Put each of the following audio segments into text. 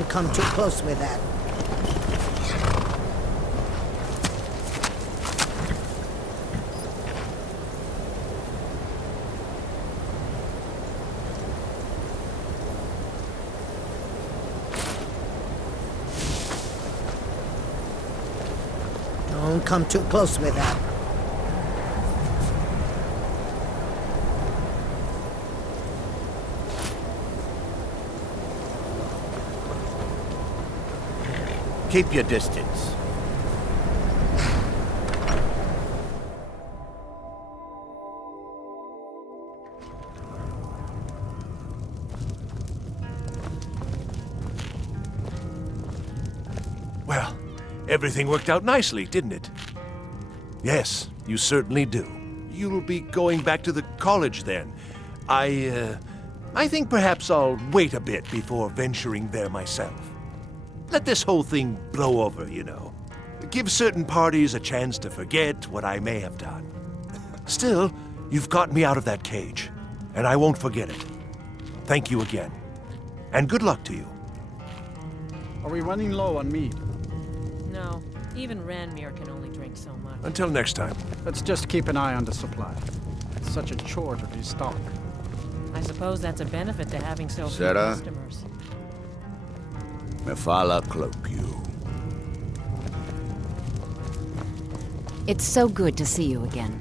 Don't come too close with that. Don't come too close with that. Keep your distance. Well, everything worked out nicely, didn't it? Yes, you certainly do. You'll be going back to the college then. I think perhaps I'll wait a bit before venturing there myself. Let this whole thing blow over, you know. Give certain parties a chance to forget what I may have done. Still, you've got me out of that cage, and I won't forget it. Thank you again, and good luck to you. Are we running low on mead? No, even Ranmir can only drink so much. Until next time. Let's just keep an eye on the supply. It's such a chore to restock. I suppose that's a benefit to having so few Sarah? customers. Mephala cloak you. It's so good to see you again.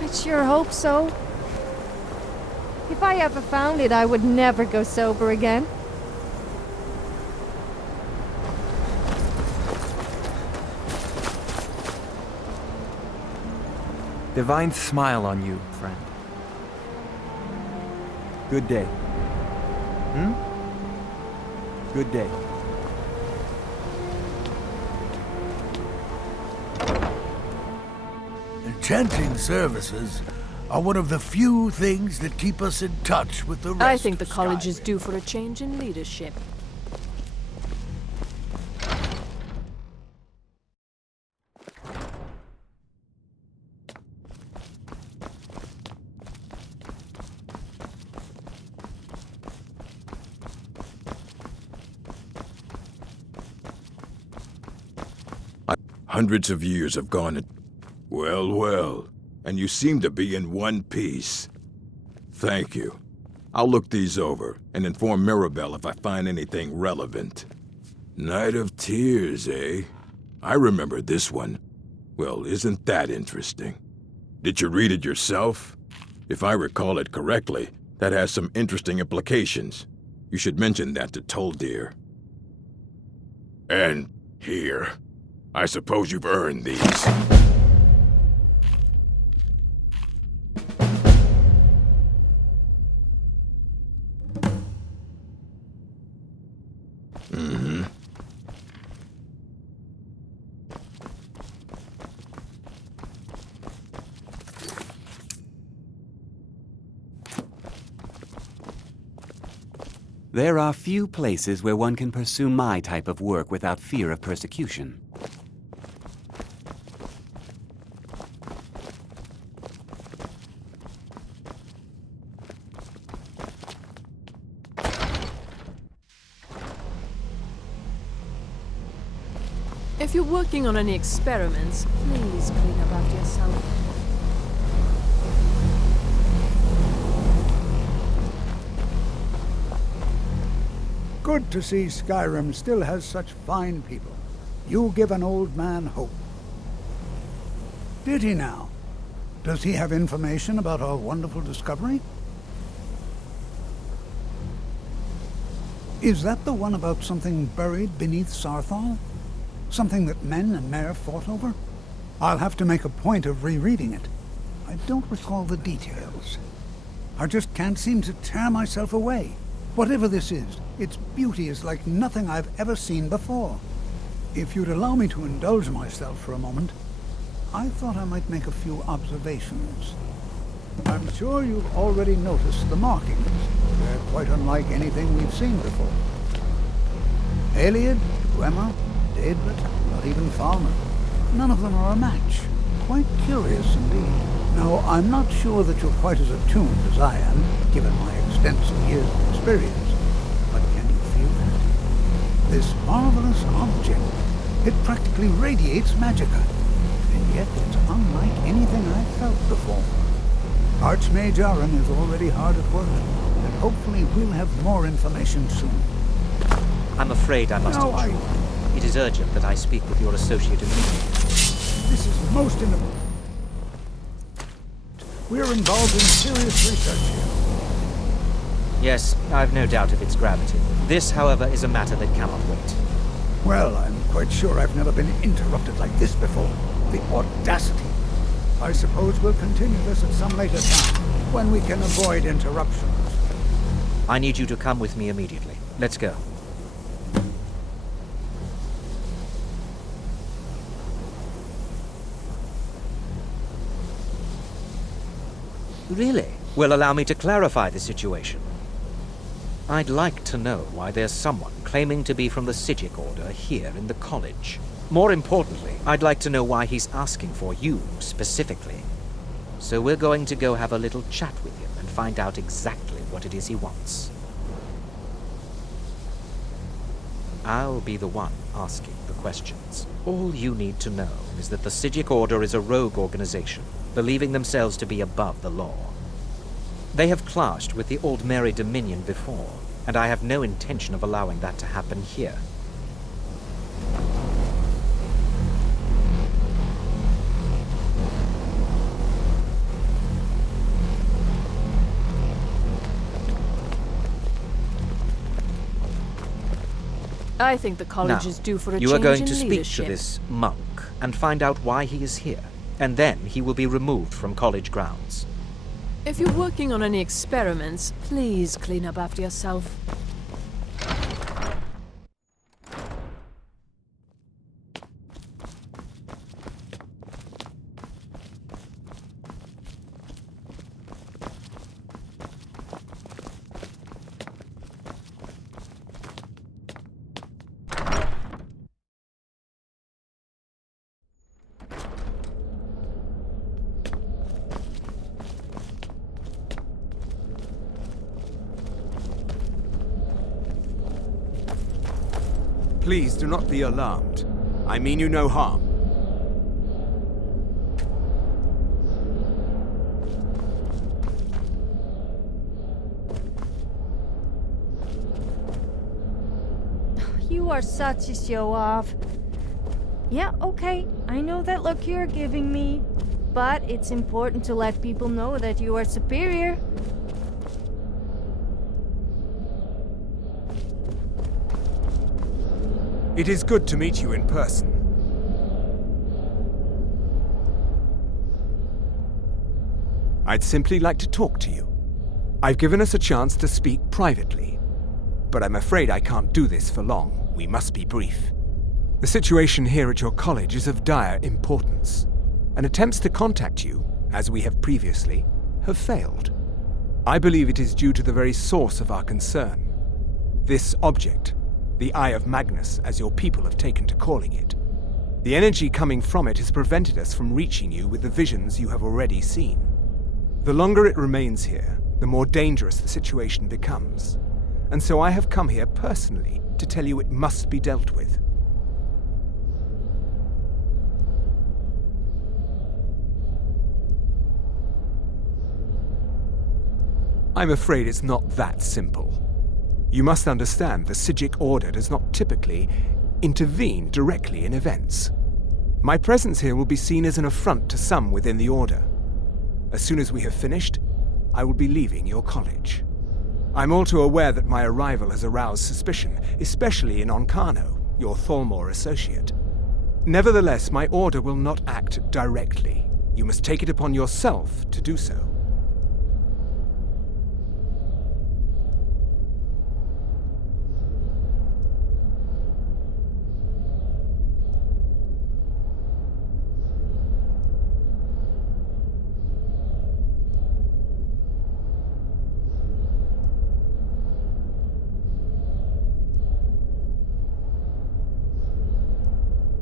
I sure hope so. If I ever found it, I would never go sober again. Divine smile on you, friend. Good day. Good day. Enchanting services are one of the few things that keep us in touch with the rest I think the of college is Skyrim. due for a change in leadership. Hundreds of years have gone and... Well, well. And you seem to be in one piece. Thank you. I'll look these over and inform Mirabelle if I find anything relevant. Night of Tears, eh? I remember this one. Well, isn't that interesting? Did you read it yourself? If I recall it correctly, that has some interesting implications. You should mention that to Toldir. And here. I suppose you've earned these. Mm-hmm. There are few places where one can pursue my type of work without fear of persecution. If you're working on any experiments, please clean up after yourself. Good to see Skyrim still has such fine people. You give an old man hope. Did he now? Does he have information about our wonderful discovery? Is that the one about something buried beneath Sarthal? Something that men and Mare fought over? I'll have to make a point of rereading it. I don't recall the details. I just can't seem to tear myself away. Whatever this is, its beauty is like nothing I've ever seen before. If you'd allow me to indulge myself for a moment, I thought I might make a few observations. I'm sure you've already noticed the markings. They're quite unlike anything we've seen before. Aliad, Dwemer, Daedric, not even Falmer. None of them are a match. Quite curious indeed. Now, I'm not sure that you're quite as attuned as I am, given my extensive years of experience. But can you feel that? This marvelous object, it practically radiates magicka. And yet it's unlike anything I've felt before. Archmage Aaron is already hard at work, and hopefully we'll have more information soon. I'm afraid I must intrude. It is urgent that I speak with your associate immediately. This is most important. We're involved in serious research here. Yes, I've no doubt of its gravity. This, however, is a matter that cannot wait. Well, I'm quite sure I've never been interrupted like this before. The audacity. I suppose we'll continue this at some later time, when we can avoid interruptions. I need you to come with me immediately. Let's go. Really? Well, allow me to clarify the situation. I'd like to know why there's someone claiming to be from the Psijic Order here in the college. More importantly, I'd like to know why he's asking for you specifically. So we're going to go have a little chat with him and find out exactly what it is he wants. I'll be the one asking the questions. All you need to know is that the Psijic Order is a rogue organization, believing themselves to be above the law. They have clashed with the Old Mary Dominion before, and I have no intention of allowing that to happen here. I think the college Now, is due for a change you are going in to speak leadership. to this monk and find out why he is here, and then he will be removed from college grounds. If you're working on any experiments, please clean up after yourself. Please do not be alarmed. I mean you no harm. You are such a show-off. Yeah, okay, I know that look you're giving me, but it's important to let people know that you are superior. It is good to meet you in person. I'd simply like to talk to you. I've given us a chance to speak privately, but I'm afraid I can't do this for long. We must be brief. The situation here at your college is of dire importance, and attempts to contact you, as we have previously, have failed. I believe it is due to the very source of our concern. This object, the Eye of Magnus, as your people have taken to calling it. The energy coming from it has prevented us from reaching you with the visions you have already seen. The longer it remains here, the more dangerous the situation becomes. And so I have come here personally to tell you it must be dealt with. I'm afraid it's not that simple. You must understand the Psijic Order does not typically intervene directly in events. My presence here will be seen as an affront to some within the Order. As soon as we have finished, I will be leaving your college. I'm all too aware that my arrival has aroused suspicion, especially in Onkano, your Thalmor associate. Nevertheless, my order will not act directly. You must take it upon yourself to do so.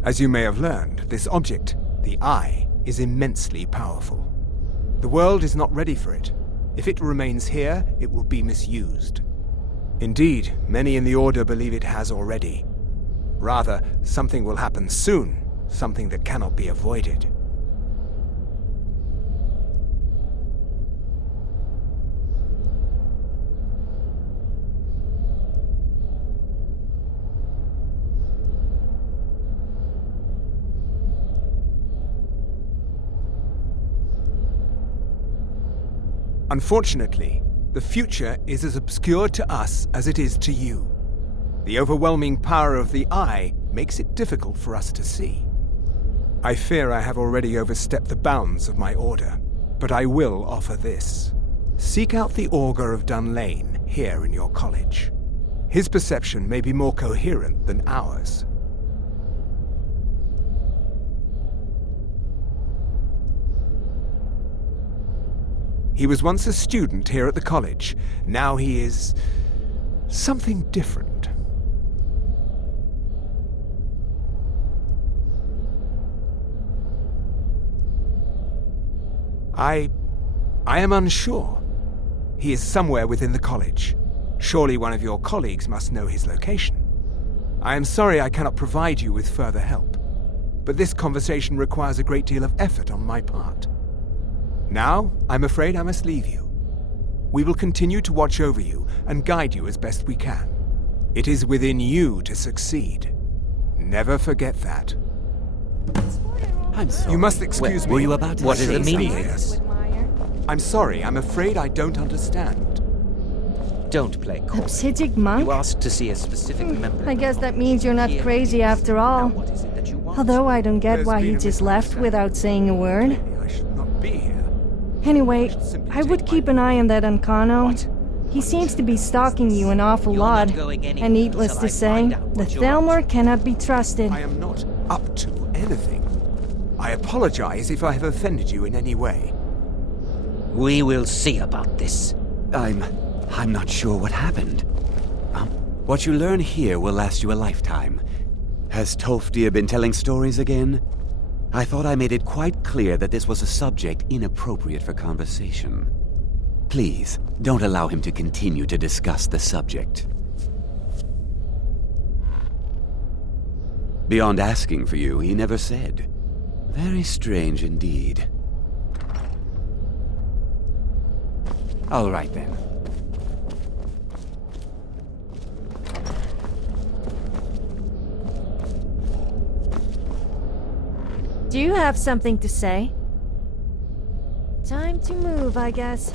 As you may have learned, this object, the Eye, is immensely powerful. The world is not ready for it. If it remains here, it will be misused. Indeed, many in the Order believe it has already. Rather, something will happen soon, something that cannot be avoided. Unfortunately, the future is as obscure to us as it is to you. The overwhelming power of the Eye makes it difficult for us to see. I fear I have already overstepped the bounds of my order, but I will offer this. Seek out the Augur of Dunlane here in your college. His perception may be more coherent than ours. He was once a student here at the college. Now he is something different. I am unsure. He is somewhere within the college. Surely one of your colleagues must know his location. I am sorry I cannot provide you with further help, but this conversation requires a great deal of effort on my part. Now, I'm afraid I must leave you. We will continue to watch over you and guide you as best we can. It is within you to succeed. Never forget that. I'm sorry. You must excuse me. Were you about to What is say the meaning something? of this? I'm sorry, I'm afraid I don't understand. Don't play coy. Obsidic monk? You asked to see a specific member. I guess that means you're not crazy after all. What is it that you want? Although I don't get There's why been he a just left without saying a word. Maybe I should not be here. Anyway, I would keep an eye on that Onkano. He seems to be stalking you an awful You're not lot. going anywhere And needless until to I say, find out the what you're up Thalmor cannot be trusted. I am not up to anything. I apologize if I have offended you in any way. We will see about this. I'm not sure what happened. What you learn here will last you a lifetime. Has Tolfdir been telling stories again? I thought I made it quite clear that this was a subject inappropriate for conversation. Please, don't allow him to continue to discuss the subject. Beyond asking for you, he never said. Very strange indeed. All right then. Do you have something to say? Time to move, I guess.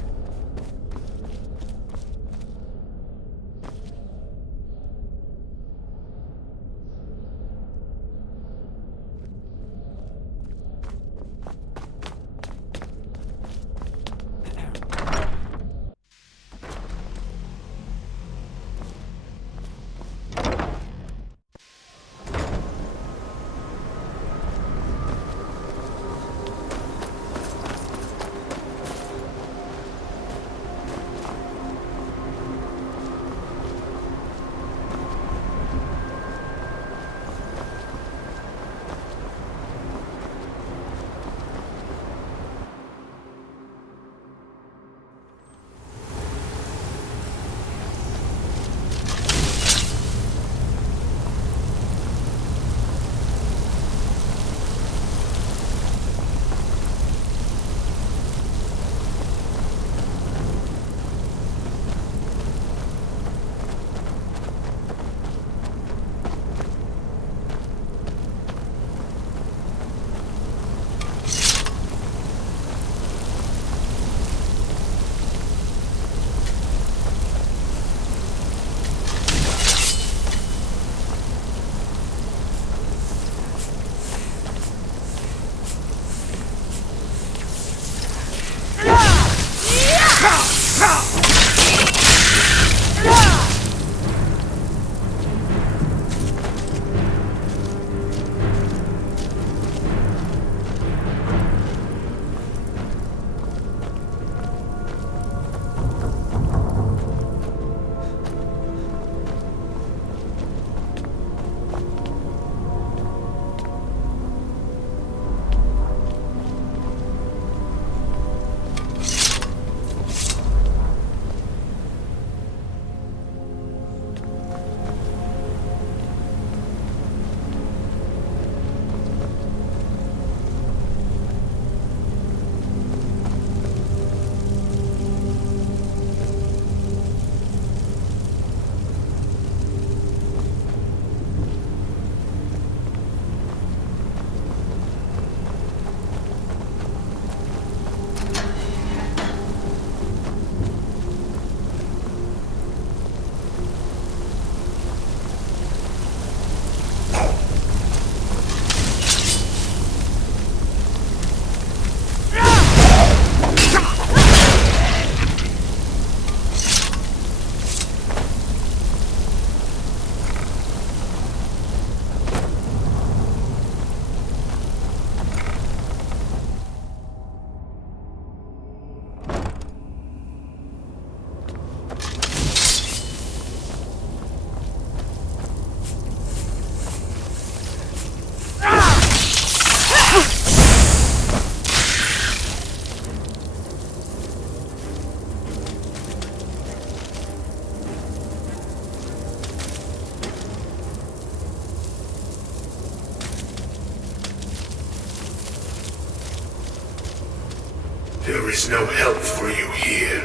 There is no help for you here.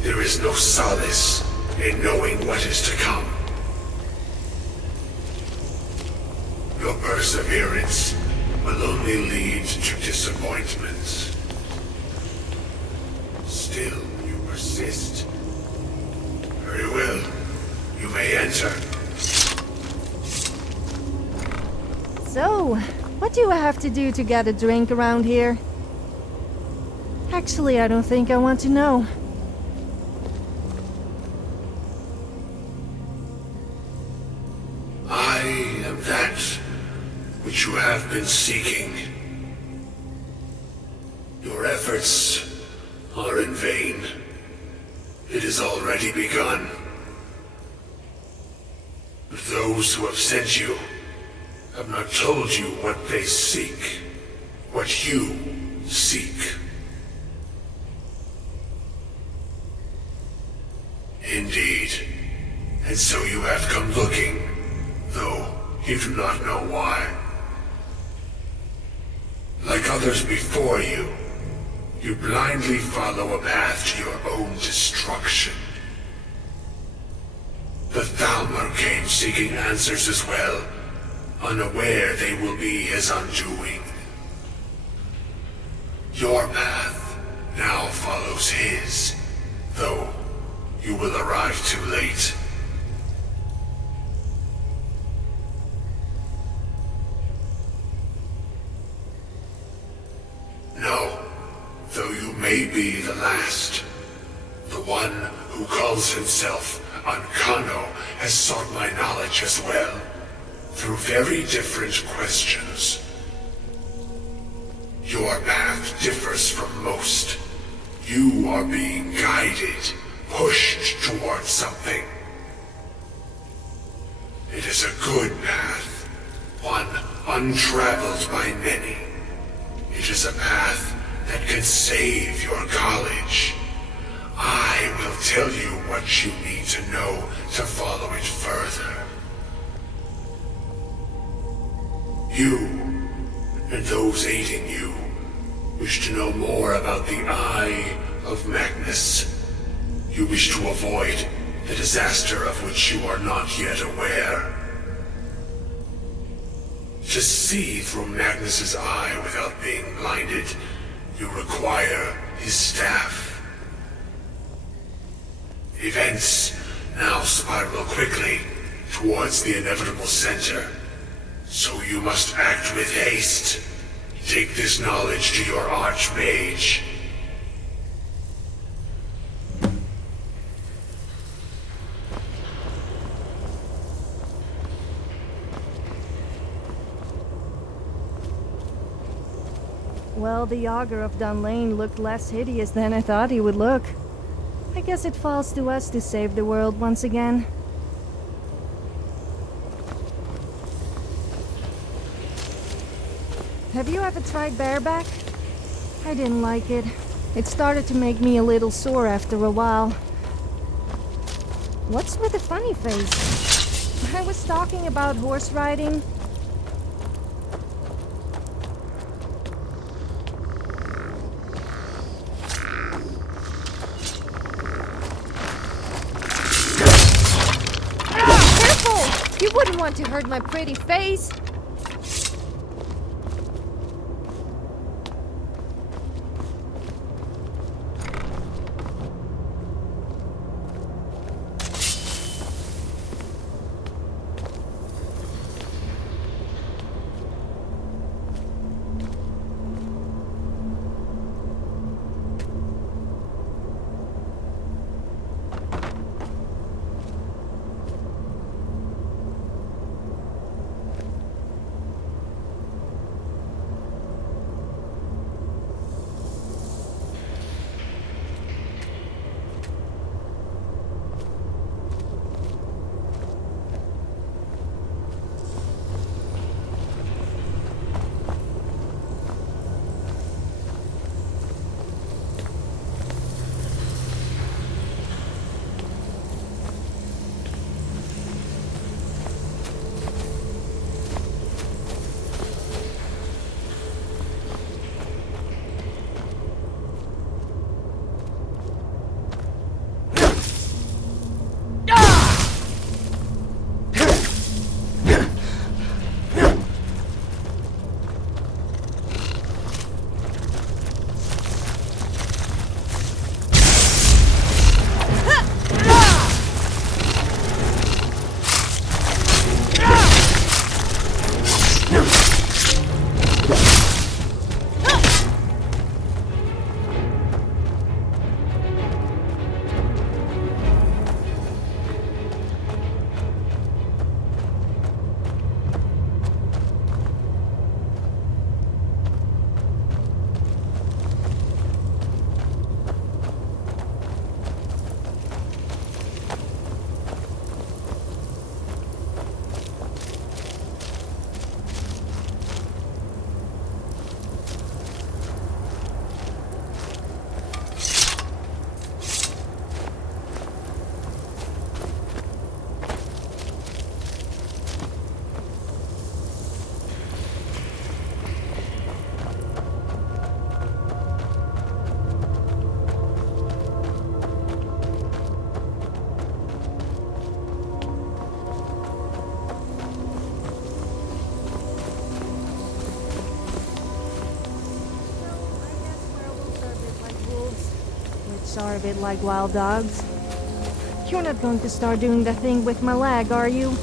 There is no solace in knowing what is to come. Your perseverance will only lead to disappointment. Still, you persist. Very well. You may enter. So, what do I have to do to get a drink around here? Actually, I don't think I want to know. I am that which you have been seeking. Your efforts are in vain. It has already begun. But those who have sent you have not told you what they seek, what you seek. Indeed. And so you have come looking, though you do not know why. Like others before you, you blindly follow a path to your own destruction. The Thalmor came seeking answers as well, unaware they will be his undoing. Your path now follows his, though you will arrive too late. No, though you may be the last. The one who calls himself Ankano has sought my knowledge as well, through very different questions. Your path differs from most. You are being guided, pushed towards something. It is a good path, one untraveled by many. It is a path that can save your college. I will tell you what you need to know to follow it further. You, and those aiding you, wish to know more about the Eye of Magnus. You wish to avoid the disaster of which you are not yet aware. To see through Magnus's eye without being blinded, you require his staff. Events now spiral quickly towards the inevitable center, so you must act with haste. Take this knowledge to your Archmage. Well, the Augur of Dunlane looked less hideous than I thought he would look. I guess it falls to us to save the world once again. Have you ever tried bareback? I didn't like it. It started to make me a little sore after a while. What's with the funny face? I was talking about horse riding. You wouldn't want to hurt my pretty face. orcs are a bit like wild dogs. You're not going to start doing that thing with my leg, are you?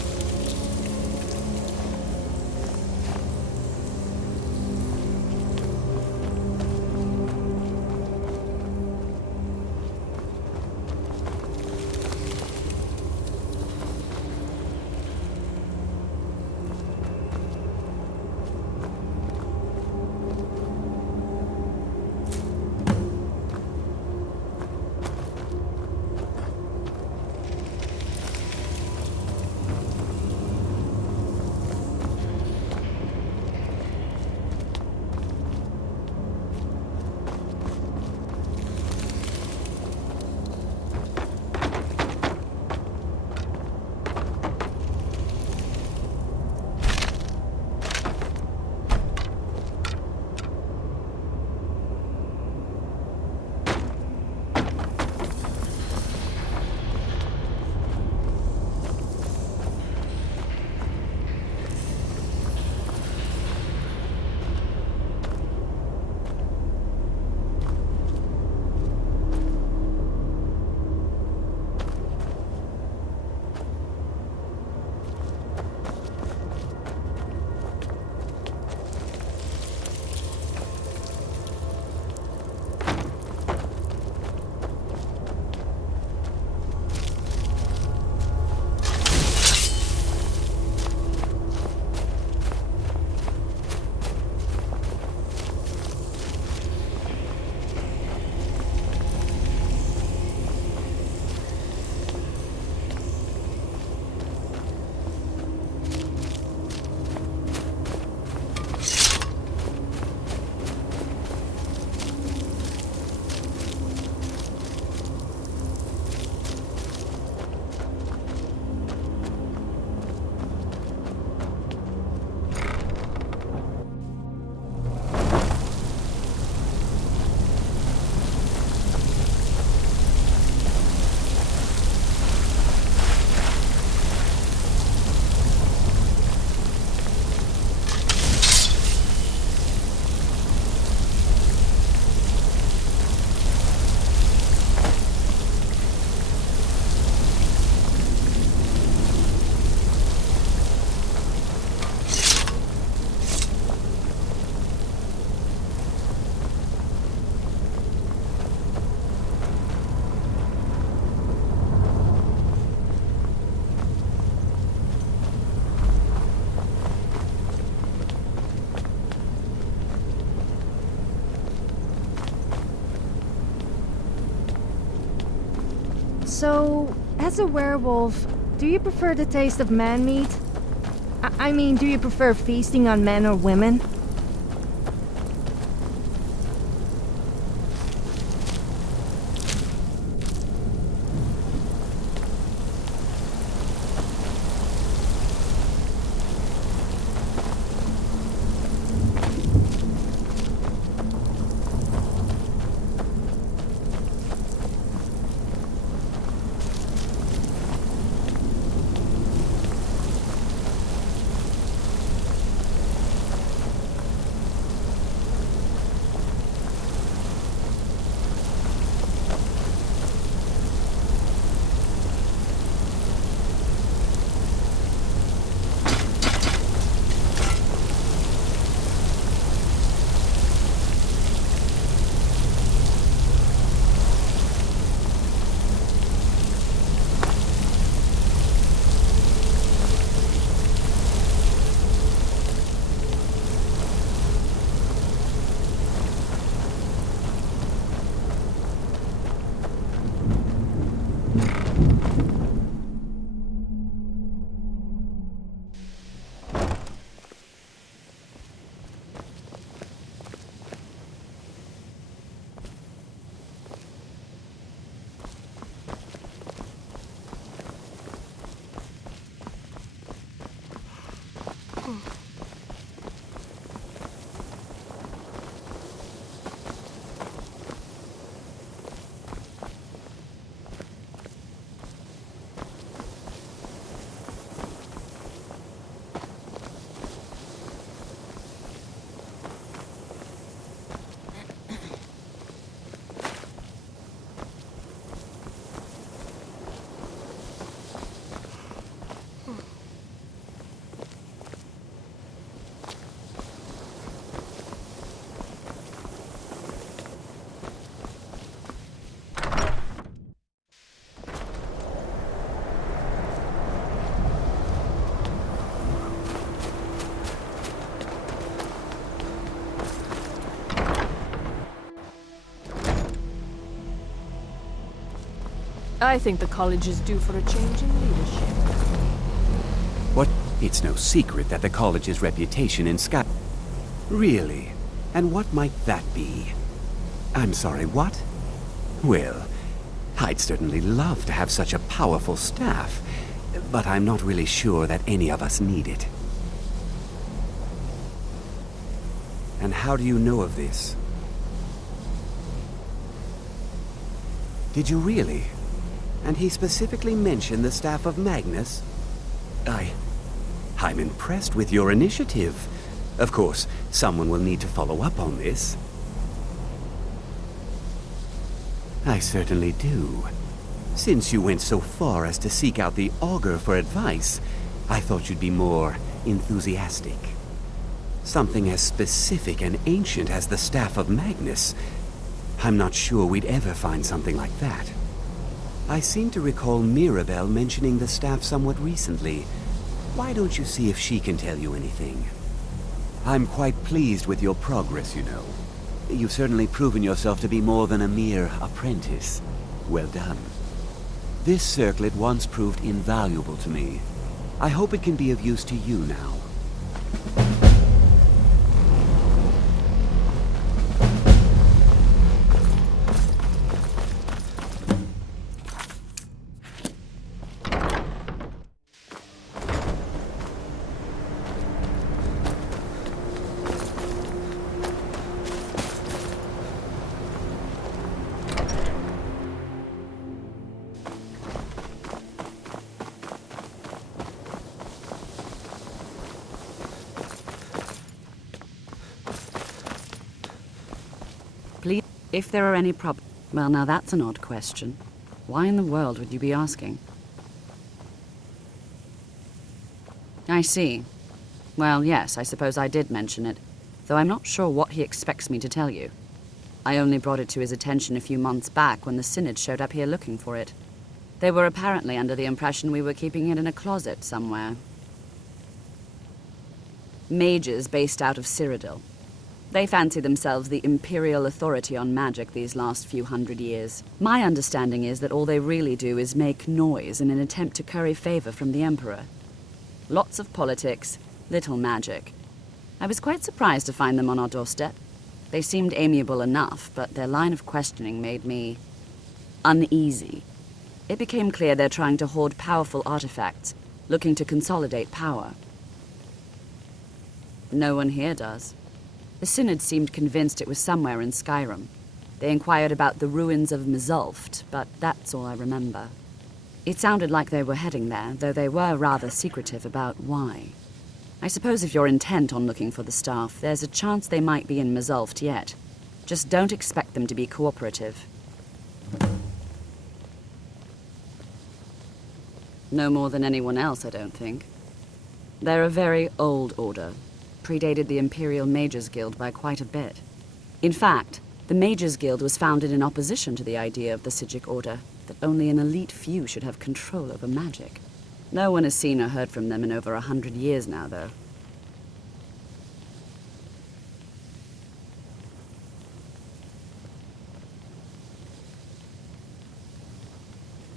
So, as a werewolf, do you prefer the taste of man meat? I mean, do you prefer feasting on men or women? I think the college is due for a change in leadership. What? It's no secret that the college's reputation in Sky... Really? And what might that be? I'm sorry, what? Well, I'd certainly love to have such a powerful staff, but I'm not really sure that any of us need it. And how do you know of this? Did you really? And he specifically mentioned the staff of Magnus? I'm impressed with your initiative. Of course, someone will need to follow up on this. I certainly do. Since you went so far as to seek out the Augur for advice, I thought you'd be more enthusiastic. Something as specific and ancient as the Staff of Magnus. I'm not sure we'd ever find something like that. I seem to recall Mirabelle mentioning the staff somewhat recently. Why don't you see if she can tell you anything? I'm quite pleased with your progress, you know. You've certainly proven yourself to be more than a mere apprentice. Well done. This circlet once proved invaluable to me. I hope it can be of use to you now. Please, if there are any Well, now that's an odd question. Why in the world would you be asking? I see. Well, yes, I suppose I did mention it, though I'm not sure what he expects me to tell you. I only brought it to his attention a few months back when the Synod showed up here looking for it. They were apparently under the impression we were keeping it in a closet somewhere. Mages based out of Cyrodiil. They fancy themselves the imperial authority on magic these last few hundred years. My understanding is that all they really do is make noise in an attempt to curry favor from the Emperor. Lots of politics, little magic. I was quite surprised to find them on our doorstep. They seemed amiable enough, but their line of questioning made me uneasy. It became clear they're trying to hoard powerful artifacts, looking to consolidate power. No one here does. The Synod seemed convinced it was somewhere in Skyrim. They inquired about the ruins of Mzulft, but that's all I remember. It sounded like they were heading there, though they were rather secretive about why. I suppose if you're intent on looking for the staff, there's a chance they might be in Mzulft yet. Just don't expect them to be cooperative. No more than anyone else, I don't think. They're a very old order. Predated the Imperial Mages Guild by quite a bit. In fact, the Mages Guild was founded in opposition to the idea of the Psijic Order, that only an elite few should have control over magic. No one has seen or heard from them in over 100 years now, though.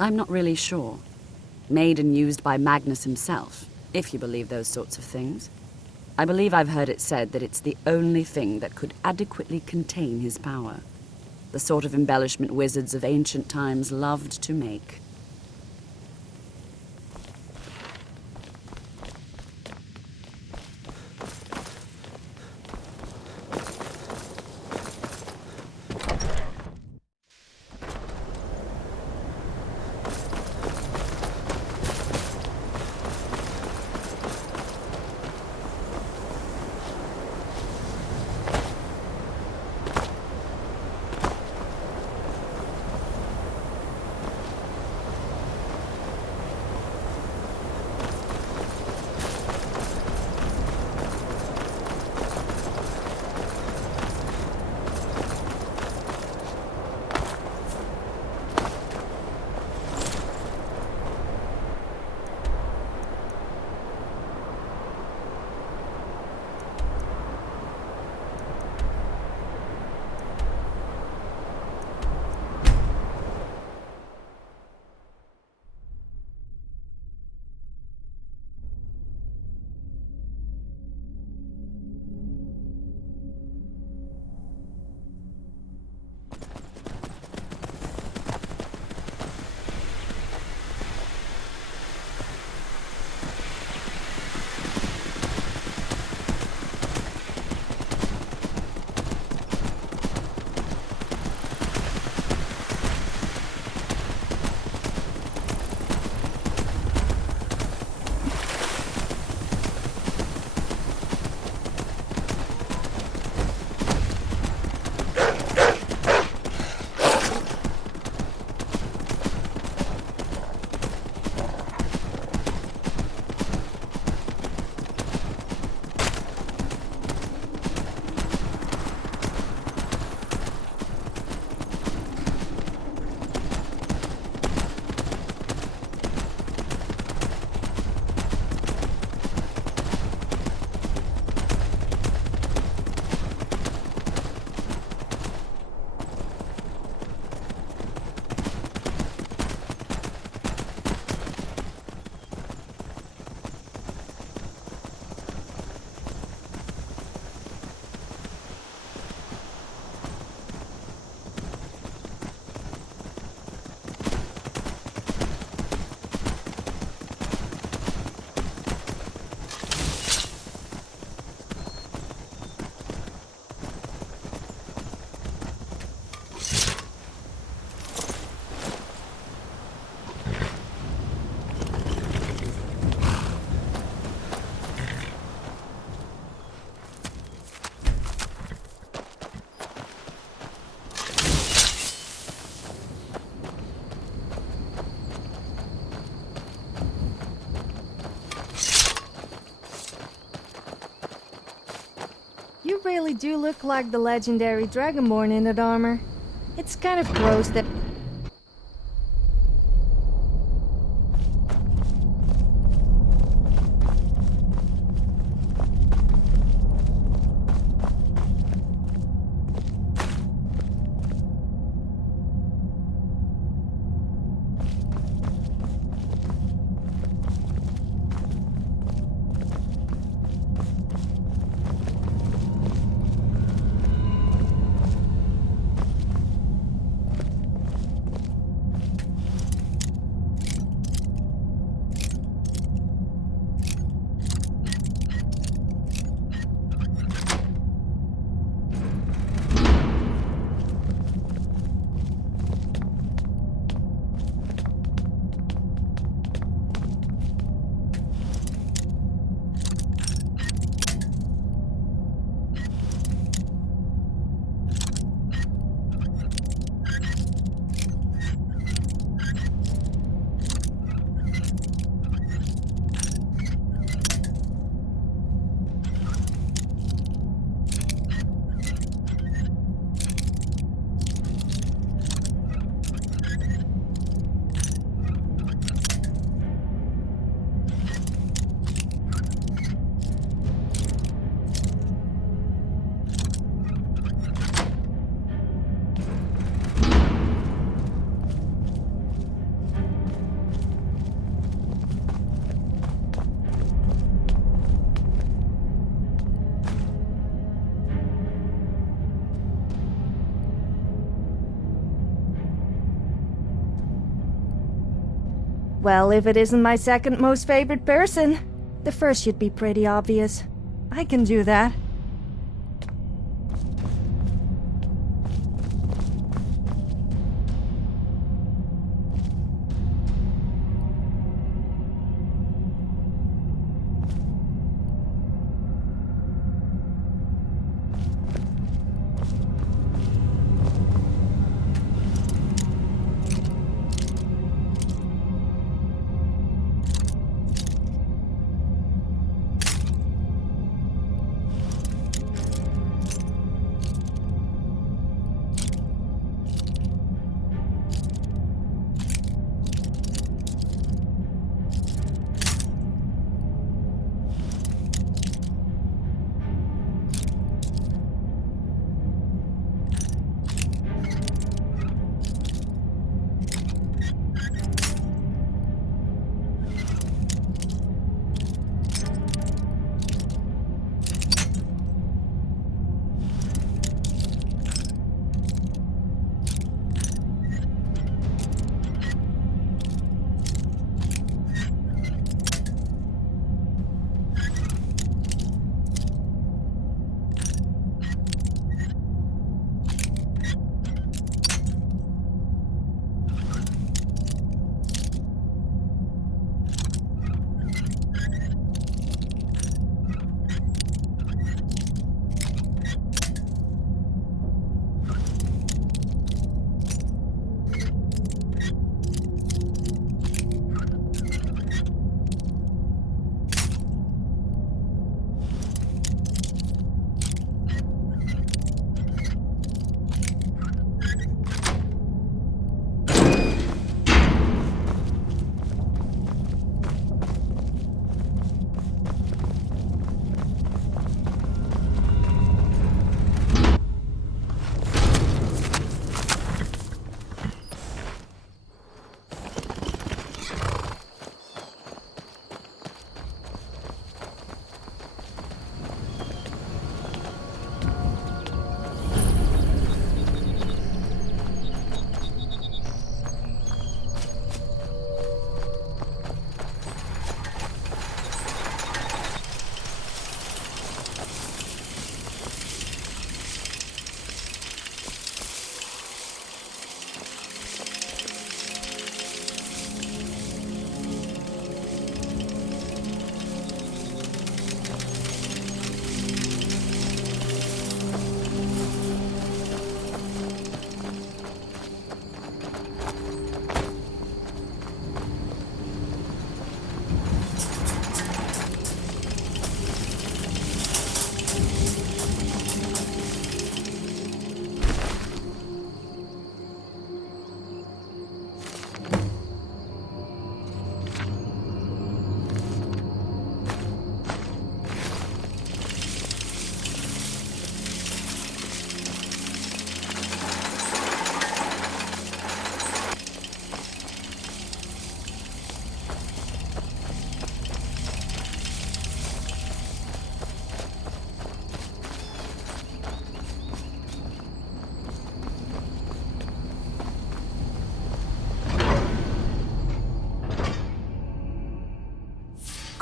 I'm not really sure. Made and used by Magnus himself, if you believe those sorts of things. I believe I've heard it said that it's the only thing that could adequately contain his power. The sort of embellishment wizards of ancient times loved to make. really do look like the legendary Dragonborn in that armor. It's kind of gross that... Well, if it isn't my second most favorite person, the first should be pretty obvious. I can do that.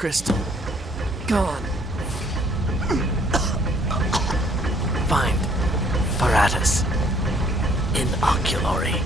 crystal. Gone. Find Paratus in Oculory.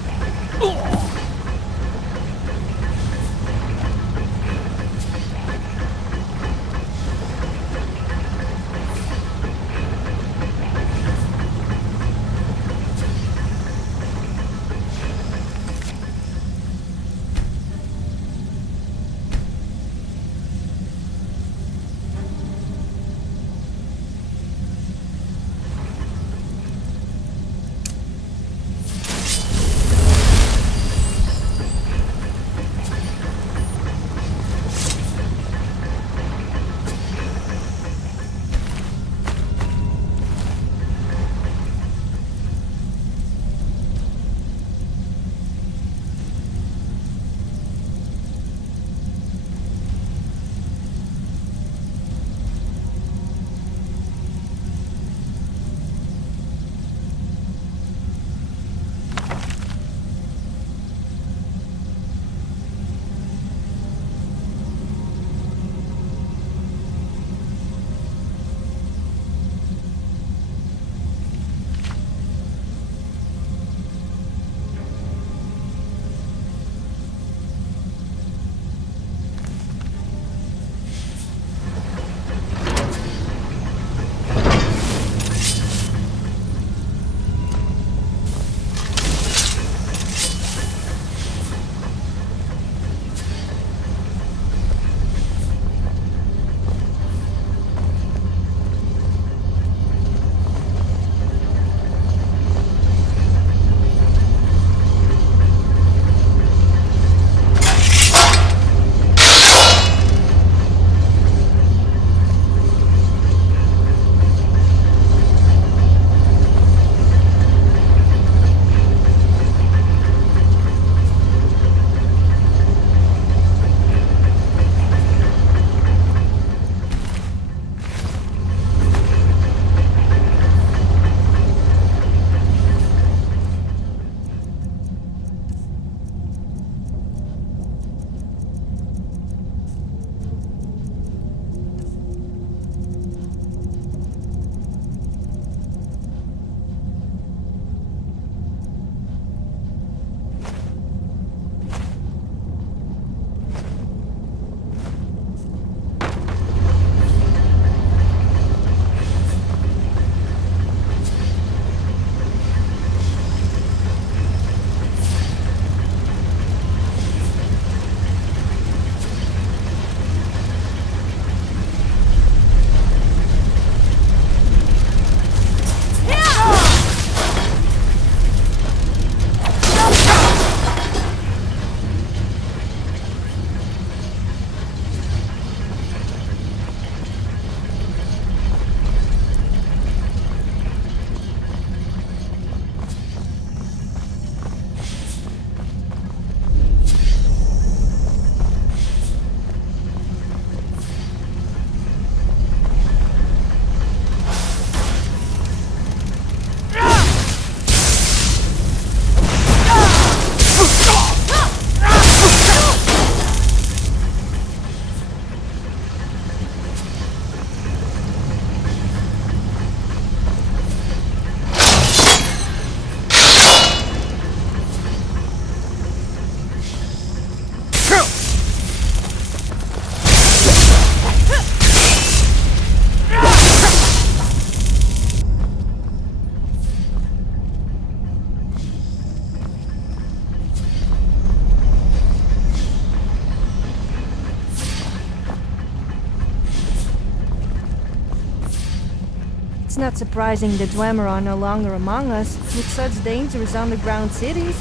It's not surprising the Dwemer are no longer among us, with such dangerous underground cities.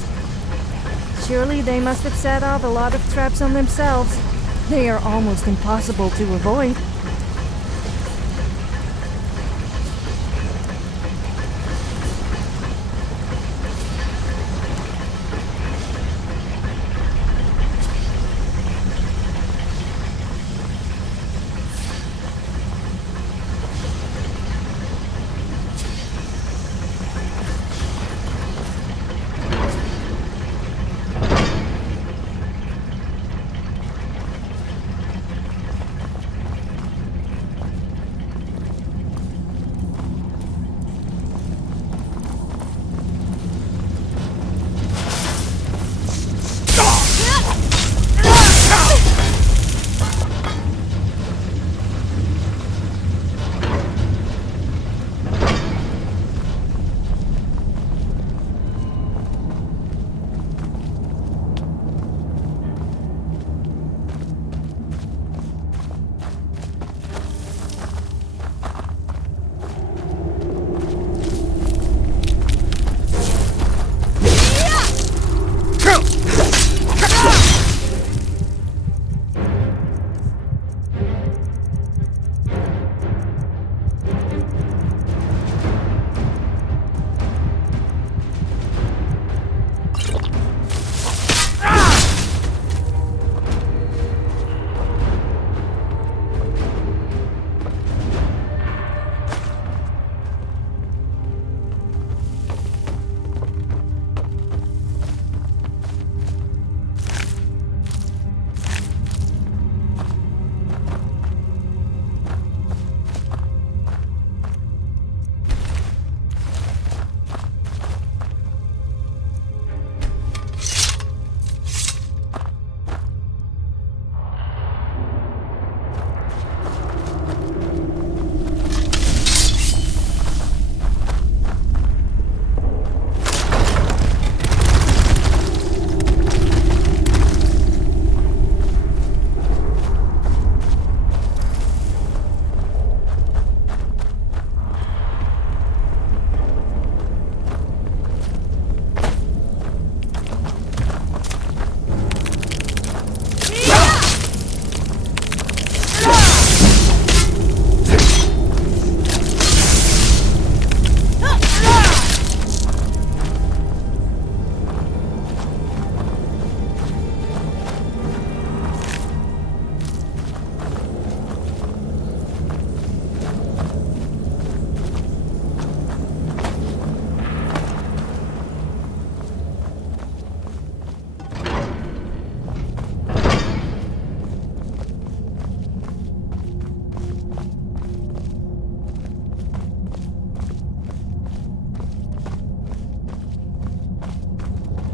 Surely they must have set off a lot of traps on themselves. They are almost impossible to avoid.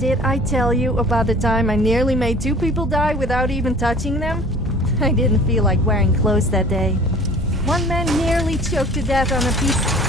Did I tell you about the time I nearly made 2 people die without even touching them? I didn't feel like wearing clothes that day. One man nearly choked to death on a piece